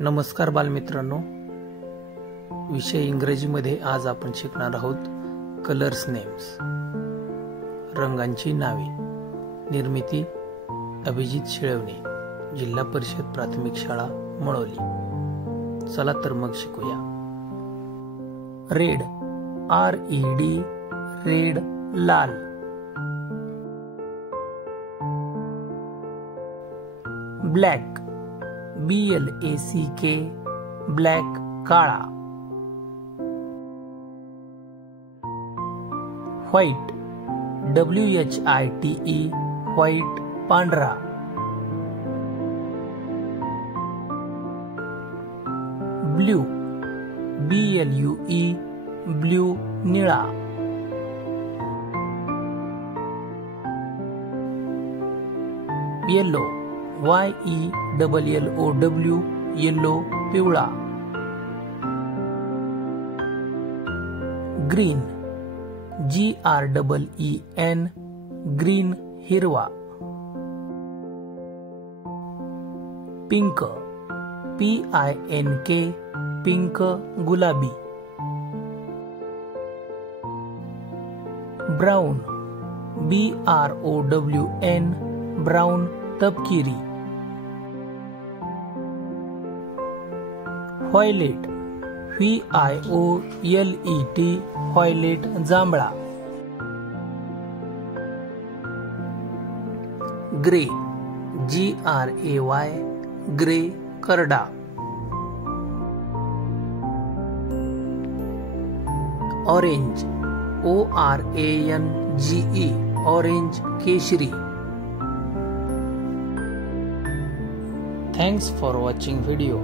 नमस्कार बालमित्रांनो, विषय इंग्रजीमध्ये आज आपण शिकणार आहोत कलर्स नेम्स, रंगांची नावे. निर्मिती अभिजित शिळवणे, जिल्हा परिषद प्राथमिक शाळा मळोली. चला तर मग शिकूया. रेड, RED, रेड लाल. ब्लॅक, BLACK, ब्लॅक काळा. व्हाईट, WHITE, व्हाईट पांढरा. ब्ल्यू, BLUE, ब्ल्यू निळा. येलो, YELLOW, येलो पिवळा. ग्रीन, GREEN, ग्रीन हिरवा. पिंक, PINK, पिंक गुलाबी. ब्राउन, BROWN, ब्राउन तपकिरी. व्हायलेट, VIOLET, व्हायलेट जांभळा. ग्रे, GRAY, ग्रे करडा. ऑरेंज, ORANGE, ऑरेंज केशरी. Thanks for watching video.